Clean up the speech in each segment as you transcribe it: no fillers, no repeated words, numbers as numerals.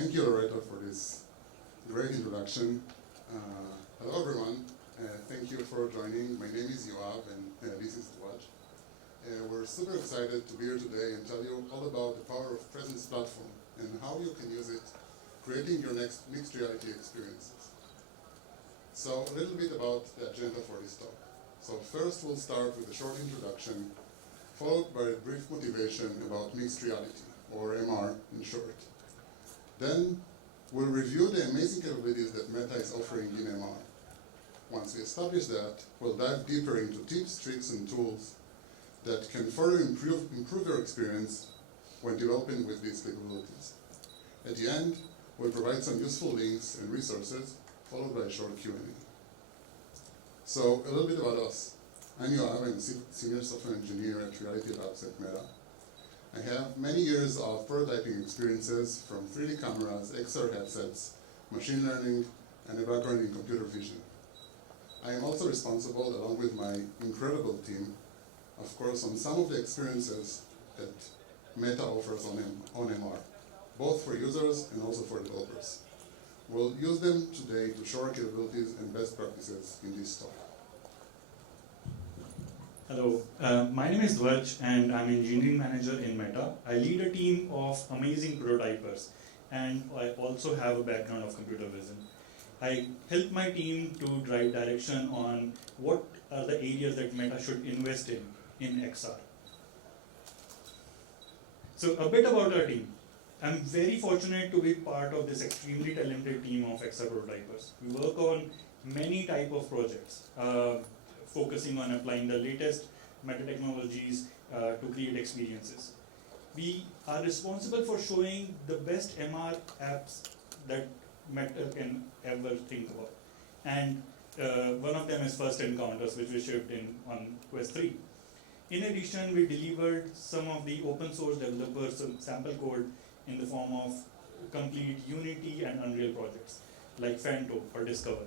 Thank you, Loretta, for this great introduction. Hello, everyone. Thank you for joining. My name is Yoav, and this is Dwaj. We're super excited to be here today and tell you all about the power of Presence Platform and how you can use it creating your next mixed reality experiences. So a little bit about the agenda for this talk. So first we'll start with a short introduction, followed by a brief motivation about mixed reality, or MR in short. Then we'll review the amazing capabilities that Meta is offering in MR. Once we establish that, we'll dive deeper into tips, tricks, and tools that can further improve your experience when developing with these capabilities. At the end, we'll provide some useful links and resources, followed by a short Q&A. So a little bit about us. I'm Yoav, I'm a senior software engineer at Reality Labs at Meta. I have many years of prototyping experiences from 3D cameras, XR headsets, machine learning, and a background in computer vision. I am also responsible, along with my incredible team, of course, on some of the experiences that Meta offers on MR, both for users and also for developers. We'll use them today to show our capabilities and best practices in this talk. Hello, my name is Dwaj and I'm engineering manager in Meta. I lead a team of amazing prototypers and I also have a background of computer vision. I help my team to drive direction on what are the areas that Meta should invest in XR. So a bit about our team. I'm very fortunate to be part of this extremely talented team of XR prototypers. We work on many type of projects, focusing on applying the latest meta technologies to create experiences. We are responsible for showing the best MR apps that Meta can ever think about. And one of them is First Encounters, which we shipped on Quest 3. In addition, we delivered some of the open source developers sample code in the form of complete Unity and Unreal projects, like Phanto or Discover.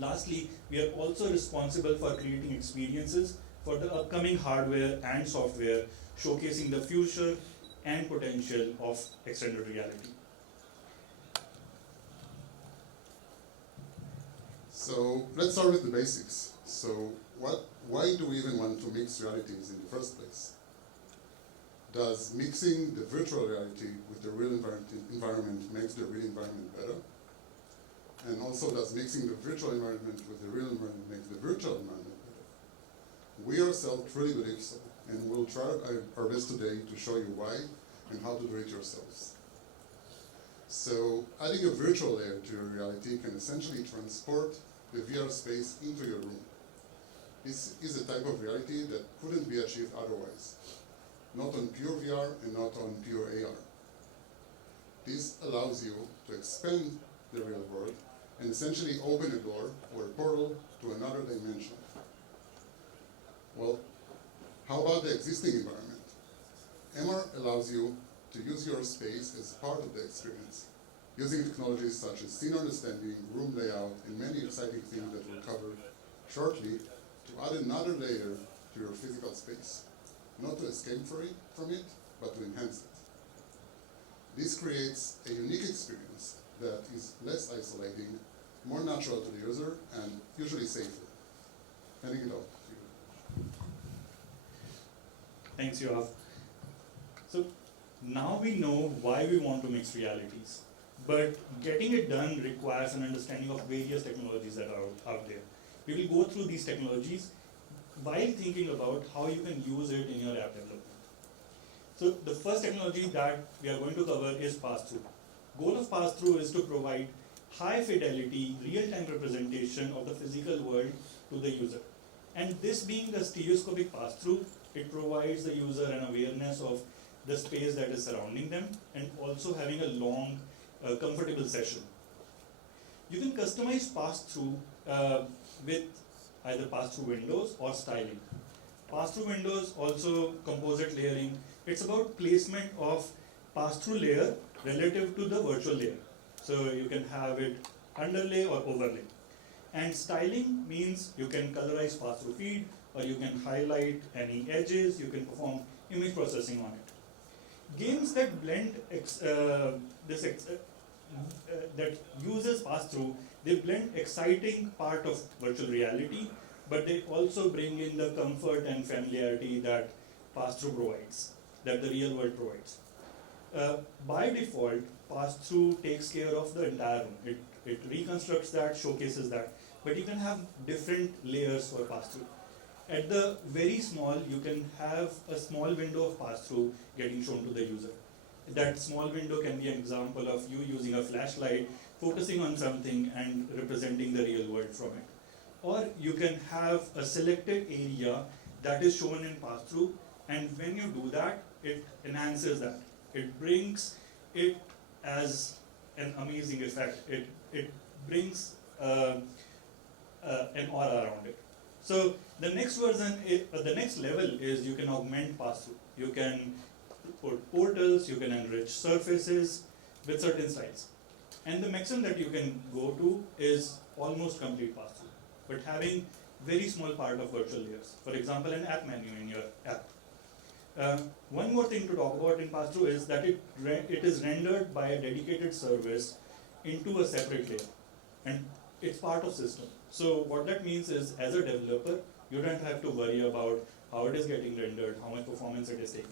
Lastly, we are also responsible for creating experiences for the upcoming hardware and software, showcasing the future and potential of extended reality. So let's start with the basics. So why do we even want to mix realities in the first place? Does mixing the virtual reality with the real environment makes the real environment better? And also, does mixing the virtual environment with the real environment make the virtual environment better? We ourselves truly believe so, and we'll try our best today to show you why and how to do it yourselves. So, adding a virtual layer to your reality can essentially transport the VR space into your room. This is a type of reality that couldn't be achieved otherwise, not on pure VR and not on pure AR. This allows you to expand the real world and essentially open a door or a portal to another dimension. Well, how about the existing environment? MR allows you to use your space as part of the experience, using technologies such as scene understanding, room layout, and many exciting things that we'll cover shortly to add another layer to your physical space, not to escape from it, but to enhance it. This creates a unique experience that is less isolating, more natural to the user, and usually safer. Handing it off to you. Thanks, Yoav. So now we know why we want to mix realities, but getting it done requires an understanding of various technologies that are out there. We will go through these technologies while thinking about how you can use it in your app development. So the first technology that we are going to cover is Passthrough. Goal of Passthrough is to provide high fidelity, real-time representation of the physical world to the user. And this being a stereoscopic pass-through, it provides the user an awareness of the space that is surrounding them and also having a long, comfortable session. You can customize pass-through with either pass-through windows or styling. Pass-through windows, also composite layering. It's about placement of pass-through layer relative to the virtual layer. So you can have it underlay or overlay. And styling means you can colorize pass-through feed, or you can highlight any edges, you can perform image processing on it. Games that blend that users pass through, they blend exciting part of virtual reality, but they also bring in the comfort and familiarity that pass-through provides, that the real world provides. By default, pass-through takes care of the entire room. It reconstructs that, showcases that, but you can have different layers for pass-through. At the very small, you can have a small window of pass-through getting shown to the user. That small window can be an example of you using a flashlight, focusing on something and representing the real world from it. Or you can have a selected area that is shown in pass-through, and when you do that, it enhances that. It brings it as an amazing effect. It brings an aura around it. So the next version, the next level is you can augment pass-through. You can put portals, you can enrich surfaces with certain styles. And the maximum that you can go to is almost complete pass-through, but having very small part of virtual layers. For example, an app menu in your app. One more thing to talk about in pass-through is that it is rendered by a dedicated service into a separate layer, and it's part of system. So what that means is, as a developer, you don't have to worry about how it is getting rendered, how much performance it is taking.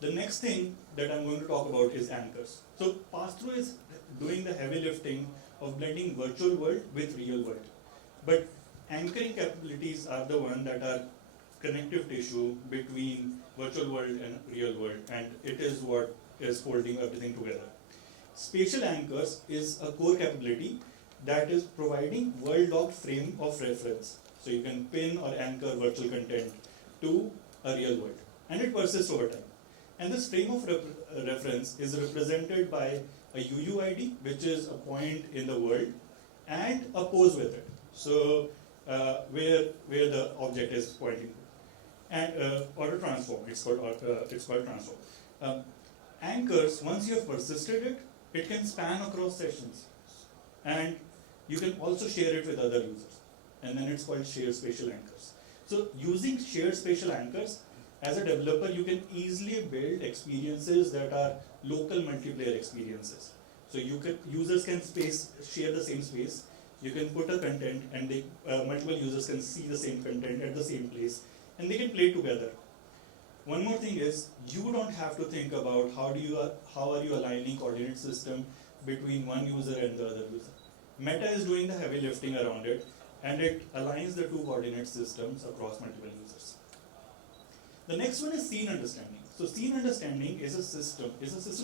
The next thing that I'm going to talk about is anchors. So pass-through is doing the heavy lifting of blending virtual world with real world. But anchoring capabilities are the one that are connective tissue between virtual world and real world, and it is what is holding everything together. Spatial anchors is a core capability that is providing world-locked frame of reference. So you can pin or anchor virtual content to a real world, and it persists over time. And this frame of reference is represented by a UUID, which is a point in the world, and a pose with it. So where the object is pointing to, and or a transform. It's called transform. Anchors, once you have persisted it can span across sessions, and you can also share it with other users, and then it's called shared spatial anchors. So using shared spatial anchors, as a developer, you can easily build experiences that are local multiplayer experiences. So users can share the same space. You can put a content, and multiple users can see the same content at the same place, and they can play together. One more thing is, you don't have to think about how are you aligning coordinate system between one user and the other user. Meta is doing the heavy lifting around it, and it aligns the two coordinate systems across multiple users. The next one is scene understanding. So scene understanding is a system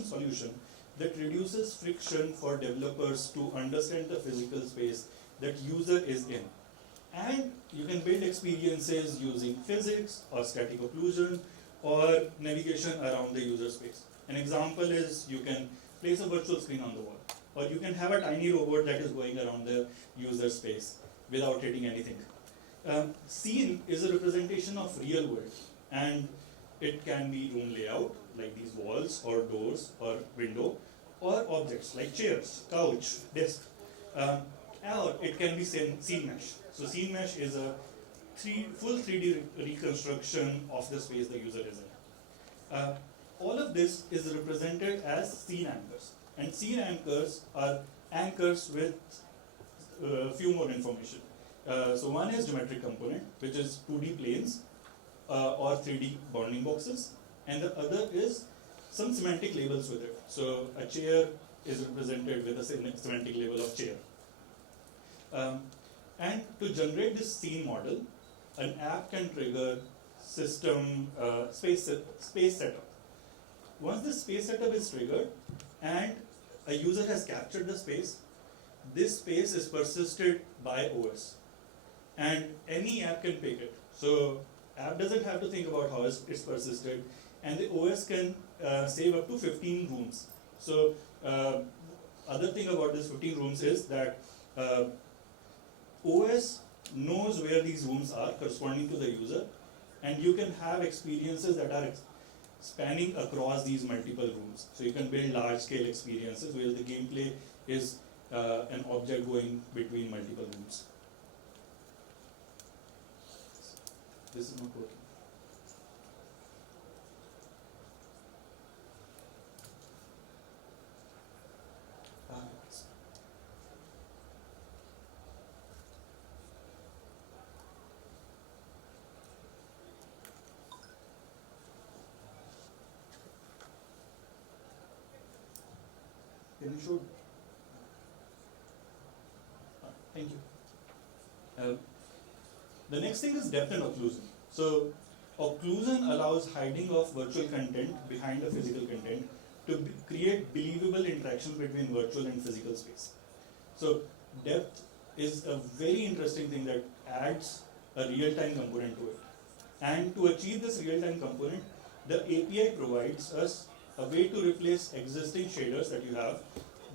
solution that reduces friction for developers to understand the physical space that user is in. And you can build experiences using physics or static occlusion or navigation around the user space. An example is you can place a virtual screen on the wall, or you can have a tiny robot that is going around the user space without hitting anything. Scene is a representation of real world, and it can be room layout, like these walls or doors or window, or objects like chairs, couch, desk, or it can be scene mesh. So scene mesh is a full 3D reconstruction of the space the user is in. All of this is represented as scene anchors, and scene anchors are anchors with few more information. So one is geometric component, which is 2D planes or 3D bounding boxes, and the other is some semantic labels with it. So a chair is represented with a semantic label of chair. And to generate this scene model, an app can trigger system space setup. Once the space setup is triggered and a user has captured the space, this space is persisted by OS, and any app can pick it. So app doesn't have to think about how it's persisted, and the OS can save up to 15 rooms. So other thing about this 15 rooms is that OS knows where these rooms are corresponding to the user, and you can have experiences that are spanning across these multiple rooms. So you can build large-scale experiences where the gameplay is an object going between multiple rooms. This is not working. Can you show? Thank you. The next thing is depth and occlusion. So occlusion allows hiding of virtual content behind the physical content to create believable interaction between virtual and physical space. So depth is a very interesting thing that adds a real-time component to it. And to achieve this real-time component, the API provides us a way to replace existing shaders that you have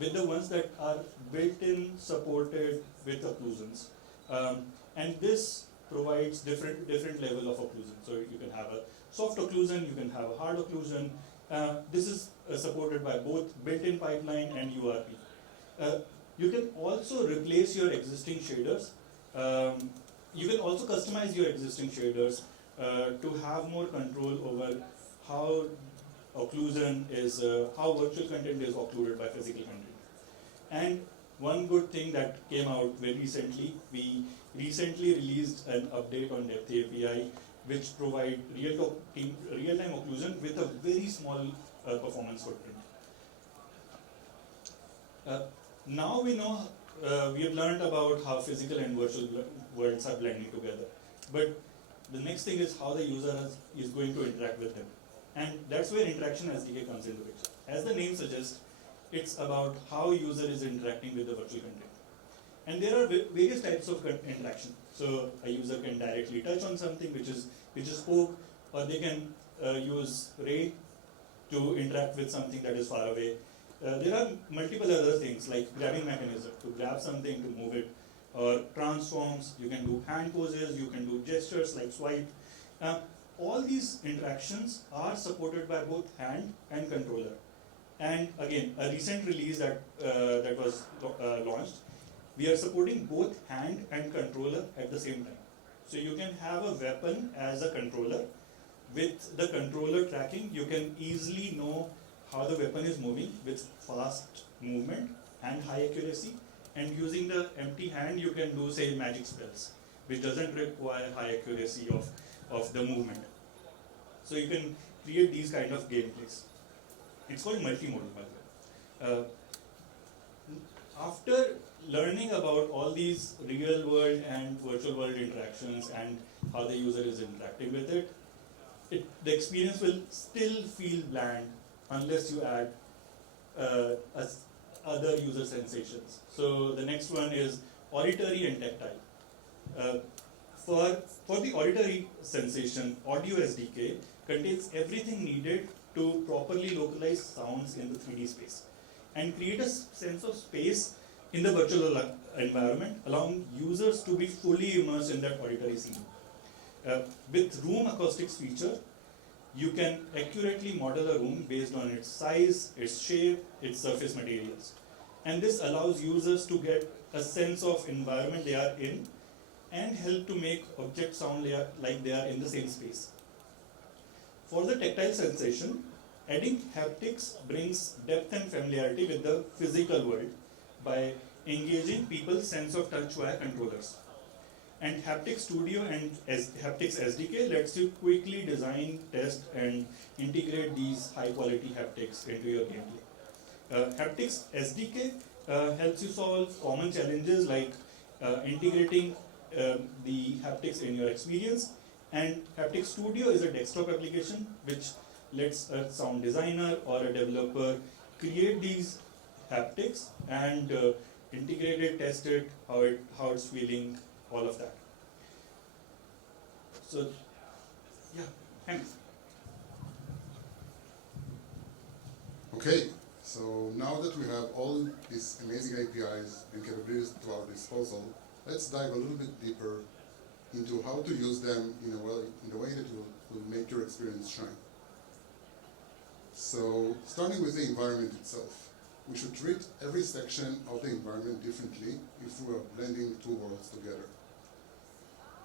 with the ones that are built-in, supported with occlusions. And this provides different level of occlusion. So you can have a soft occlusion, you can have a hard occlusion. This is supported by both built-in pipeline and URP. You can also replace your existing shaders. You can also customize your existing shaders to have more control over how occlusion is, how virtual content is occluded by physical content. And one good thing that came out very recently, we recently released an update on Depth API which provide real-time occlusion with a very small performance footprint. Now we know, we have learned about how physical and virtual worlds are blending together. But the next thing is how the user is going to interact with them. And that's where Interaction SDK comes into picture. As the name suggests, it's about how user is interacting with the virtual content. And there are various types of interaction. So a user can directly touch on something which is spoke, or they can use ray to interact with something that is far away. There are multiple other things like grabbing mechanism, to grab something, to move it, or transforms. You can do hand poses, you can do gestures like swipe. All these interactions are supported by both hand and controller. And again, a recent release that was launched, we are supporting both hand and controller at the same time. So you can have a weapon as a controller. With the controller tracking, you can easily know how the weapon is moving with fast movement and high accuracy. And using the empty hand, you can do, say, magic spells, which doesn't require high accuracy of the movement. So you can create these kind of gameplays. It's called multimodal, by the way. After learning about all these real world and virtual world interactions and how the user is interacting with it, the experience will still feel bland unless you add other user sensations. So the next one is auditory and tactile. For the auditory sensation, Audio SDK contains everything needed to properly localize sounds in the 3D space and create a sense of space in the virtual environment, allowing users to be fully immersed in that auditory scene. With room acoustics feature, you can accurately model a room based on its size, its shape, its surface materials. And this allows users to get a sense of environment they are in and help to make objects sound like they are in the same space. For the tactile sensation, adding haptics brings depth and familiarity with the physical world by engaging people's sense of touch via controllers. And Haptics Studio and Haptics SDK lets you quickly design, test, and integrate these high-quality haptics into your gameplay. Haptics SDK helps you solve common challenges like integrating the haptics in your experience. And Haptics Studio is a desktop application which lets a sound designer or a developer create these haptics and integrate it, test it, how it's feeling, all of that. So, yeah, thanks. Okay, so now that we have all these amazing APIs and capabilities to our disposal, let's dive a little bit deeper into how to use them in a way that will make your experience shine. So, starting with the environment itself, we should treat every section of the environment differently if we are blending two worlds together.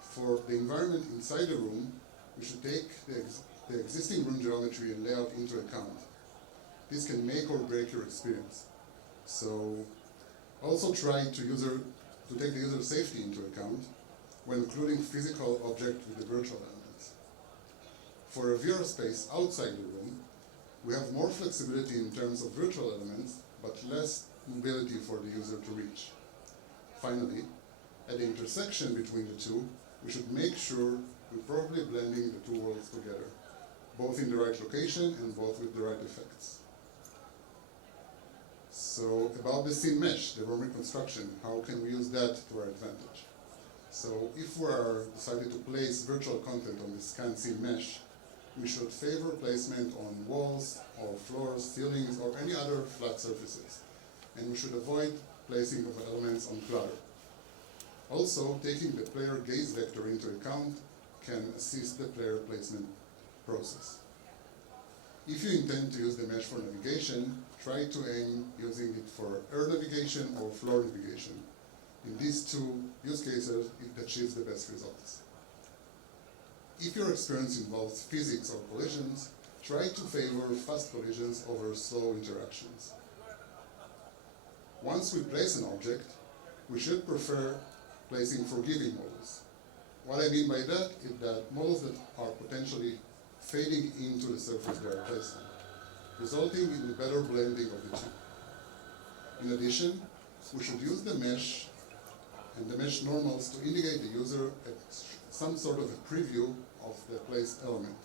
For the environment inside the room, we should take the existing room geometry and layout into account. This can make or break your experience. So also try to take the user safety into account when including physical object with the virtual elements. For a VR space outside the room, we have more flexibility in terms of virtual elements but less mobility for the user to reach. Finally, at the intersection between the two, we should make sure we're properly blending the two worlds together, both in the right location and both with the right effects. So about the scene mesh, the room reconstruction, how can we use that to our advantage? So if we are decided to place virtual content on the scanned scene mesh, we should favor placement on walls or floors, ceilings, or any other flat surfaces. And we should avoid placing of elements on clutter. Also, taking the player gaze vector into account can assist the player placement process. If you intend to use the mesh for navigation, try to aim using it for air navigation or floor navigation. In these two use cases, it achieves the best results. If your experience involves physics or collisions, try to favor fast collisions over slow interactions. Once we place an object, we should prefer placing forgiving models. What I mean by that is that models that are potentially fading into the surface they are placed on, resulting in a better blending of the two. In addition, we should use the mesh and the mesh normals to indicate the user some sort of a preview of the placed element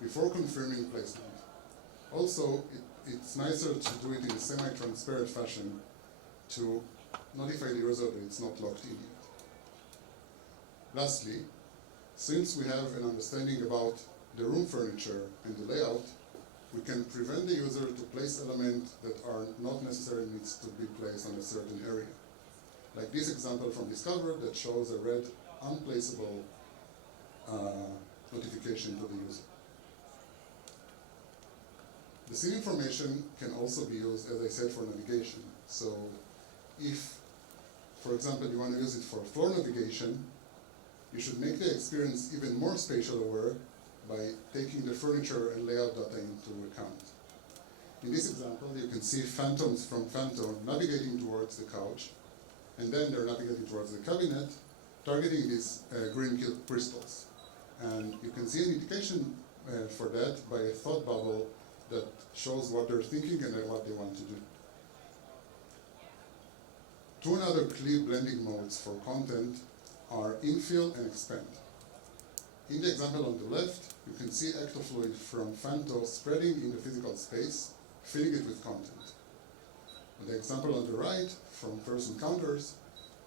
before confirming placement. Also, it's nicer to do it in a semi-transparent fashion to notify the user that it's not locked in yet. Lastly, since we have an understanding about the room furniture and the layout, we can prevent the user to place elements that are not necessarily needs to be placed on a certain area. Like this example from Discover that shows a red unplaceable notification to the user. The scene information can also be used, as I said, for navigation. So if, for example, you want to use it for floor navigation, you should make the experience even more spatial aware by taking the furniture and layout data into account. In this example, you can see phantoms from Phanto navigating towards the couch, and then they're navigating towards the cabinet, targeting these green crystals. And you can see an indication for that by a thought bubble that shows what they're thinking and what they want to do. Two other clear blending modes for content are infill and expand. In the example on the left, you can see ectofluid from Phanto spreading in the physical space, filling it with content. In the example on the right, from First Encounters,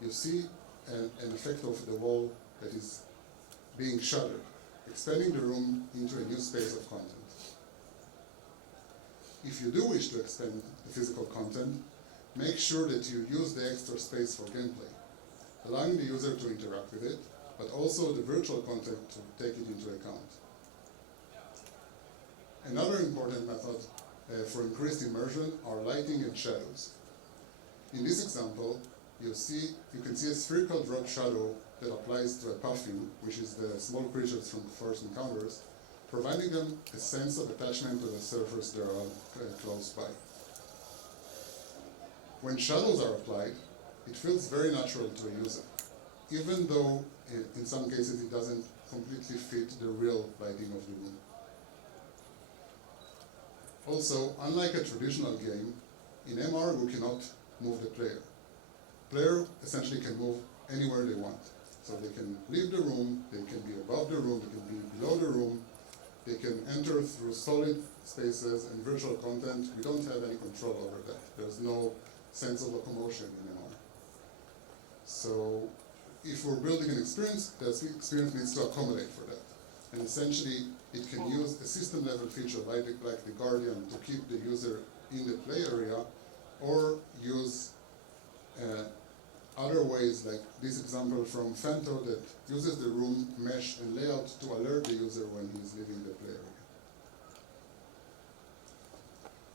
you see an effect of the wall that is being shuttered, expanding the room into a new space of content. If you do wish to expand the physical content, make sure that you use the extra space for gameplay, allowing the user to interact with it, but also the virtual content to take it into account. Another important method for increased immersion are lighting and shadows. In this example, you can see a spherical drop shadow that applies to a puffin, which is the small creatures from First Encounters, providing them a sense of attachment to the surface they are close by. When shadows are applied, it feels very natural to a user, even though in some cases it doesn't completely fit the real lighting of the room. Also, unlike a traditional game, in MR we cannot move the player. Player essentially can move anywhere they want. So they can leave the room, they can be above the room, they can be below the room, they can enter through solid spaces and virtual content. We don't have any control over that. There's no sense of locomotion in MR. So if we're building an experience, the experience needs to accommodate for that. And essentially, it can use a system-level feature like the Guardian to keep the user in the play area, or use other ways, like this example from Phanto that uses the room mesh and layout to alert the user when he's leaving the play area.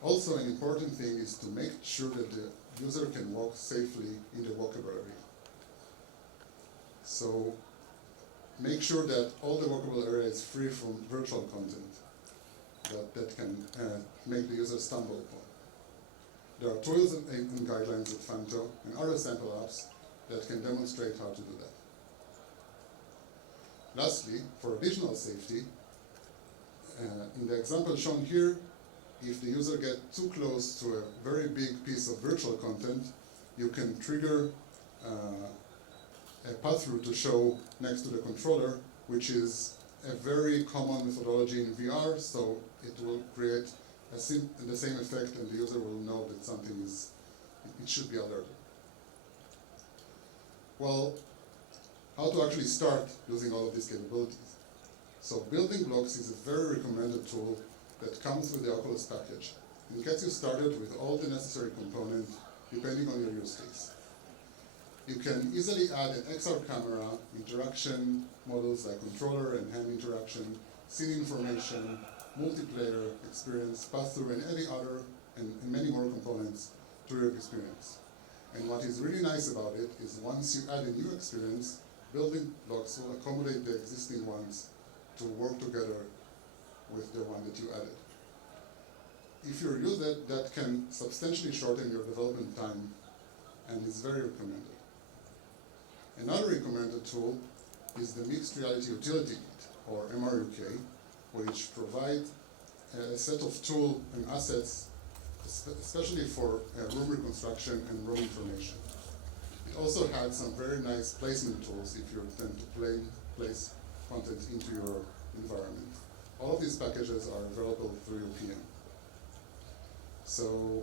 Also, an important thing is to make sure that the user can walk safely in the walkable area. So make sure that all the walkable area is free from virtual content that can make the user stumble upon. There are tools and guidelines with Phanto and other sample apps that can demonstrate how to do that. Lastly, for additional safety, in the example shown here, if the user gets too close to a very big piece of virtual content, you can trigger a pass-through to show next to the controller, which is a very common methodology in VR, so it will create the same effect, and the user will know that something is, it should be alerted. Well, how to actually start using all of these capabilities? So building blocks is a very recommended tool that comes with the Oculus package. It gets you started with all the necessary components depending on your use case. You can easily add an XR camera, interaction models like controller and hand interaction, scene information, multiplayer experience, pass-through, and any other, and many more components to your experience. And what is really nice about it is once you add a new experience, building blocks will accommodate the existing ones to work together with the one that you added. If you use it, that can substantially shorten your development time and is very recommended. Another recommended tool is the Mixed Reality Utility Kit, or MRUK, which provides a set of tools and assets, especially for room reconstruction and room information. It also had some very nice placement tools if you intend to place content into your environment. All of these packages are available through your PM. So,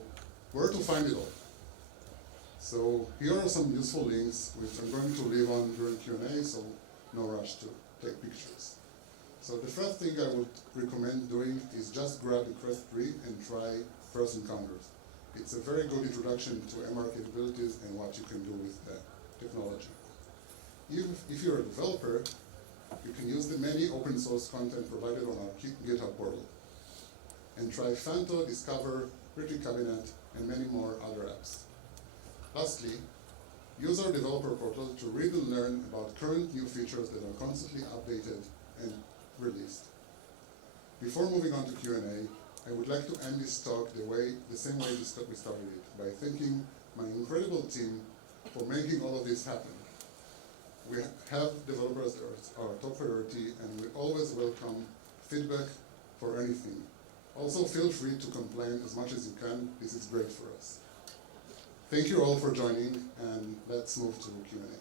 where to find it all? So, here are some useful links, which I'm going to leave on during Q&A, so no rush to take pictures. So the first thing I would recommend doing is just grab the Quest 3 and try first encounters. It's a very good introduction to MR capabilities and what you can do with the technology. If you're a developer, you can use the many open source content provided on our GitHub portal. And try Phanto, Discover, Pretty Cabinet, and many more other apps. Lastly, use our developer portal to read and learn about current new features that are constantly updated and released. Before moving on to Q&A, I would like to end this talk the same way we started it, by thanking my incredible team for making all of this happen. We have developers as our top priority, and we always welcome feedback for anything. Also, feel free to complain as much as you can. This is great for us. Thank you all for joining, and let's move to Q&A.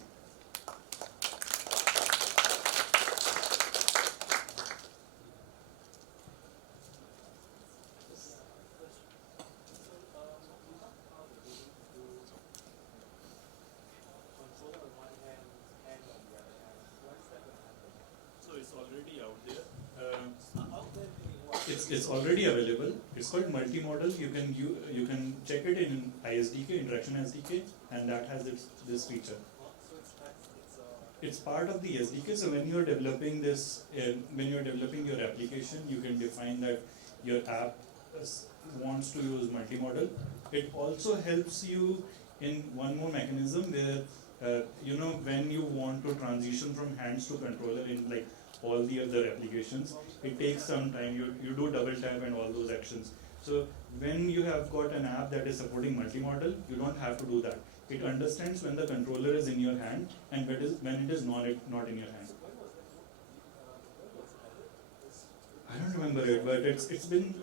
It's already available. It's called Multimodel. You can check it in ISDK, Interaction SDK, and that has this feature. It's part of the SDK. So when you're developing this, when you're developing your application, you can define that your app wants to use multimodal. It also helps you in one more mechanism where when you want to transition from hands to controller in like all the other applications, it takes some time. You do double tap and all those actions. So when you have got an app that is supporting multimodal, you don't have to do that. It understands when the controller is in your hand and when it is not in your hand. I don't remember it, but it's been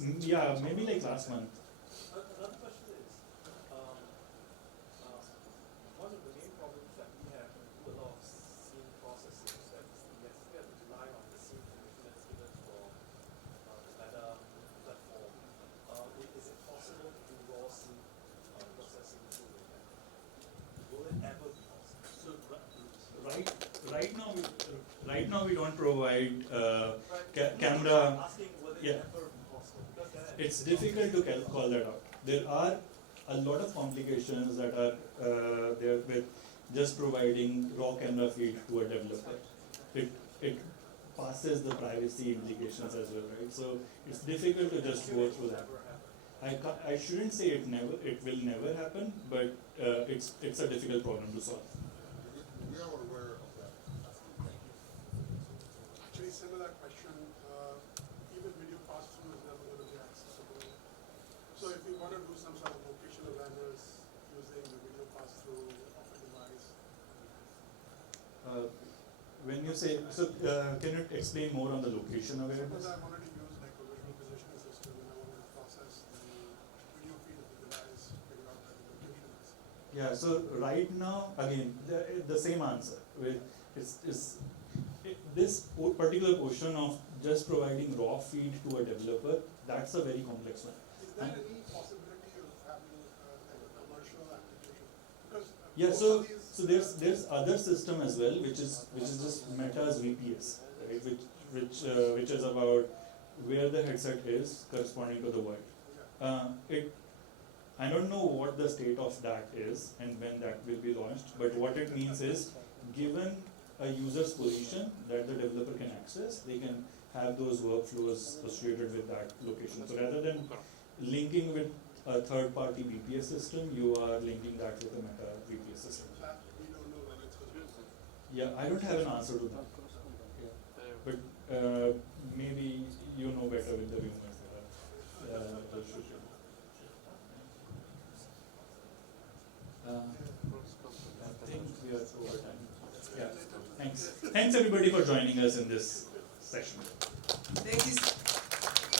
maybe like last month. Another question is, one of the main problems that we have with a lot of scene processing is that we have to rely on the scene information that's given for the meta platform. Is it possible to do raw scene processing through the meta? Will it ever be possible? So right now we don't provide camera. I'm asking will it ever be possible? It's difficult to call that out. There are a lot of complications that are there with just providing raw camera feed to a developer. It passes the privacy implications as well, right? So it's difficult to just go through that. I shouldn't say it will never happen, but it's a difficult problem to solve. We are aware of that. Actually, similar question. Even video pass-through is never going to be accessible. So if we want to do some sort of location awareness using the video pass-through of a device. When you say, so can you explain more on the location awareness? Suppose I wanted to use like a visual Yeah, so right now, again, the same answer. This particular portion of just providing raw feed to a developer, that's a very complex one. Is there any possibility of having like a commercial application? Because Yeah, most so of these, so there's other system as well, which is just Meta's VPS, right? Which is about where the headset is corresponding to the world. yeah. I don't know what the state of that is and when that will be launched, but what it means is, given a user's position that the developer can access, they can have those workflows associated with that location. So rather than linking with a third-party VPS system, you are linking that with a Meta VPS system. That we don't know when it's going to be. Yeah, I don't have an answer to that. Yeah. But maybe you know better with the rumors that are associated. I think we are over time. Yeah, thanks. Thanks everybody for joining us in this session. Thank you.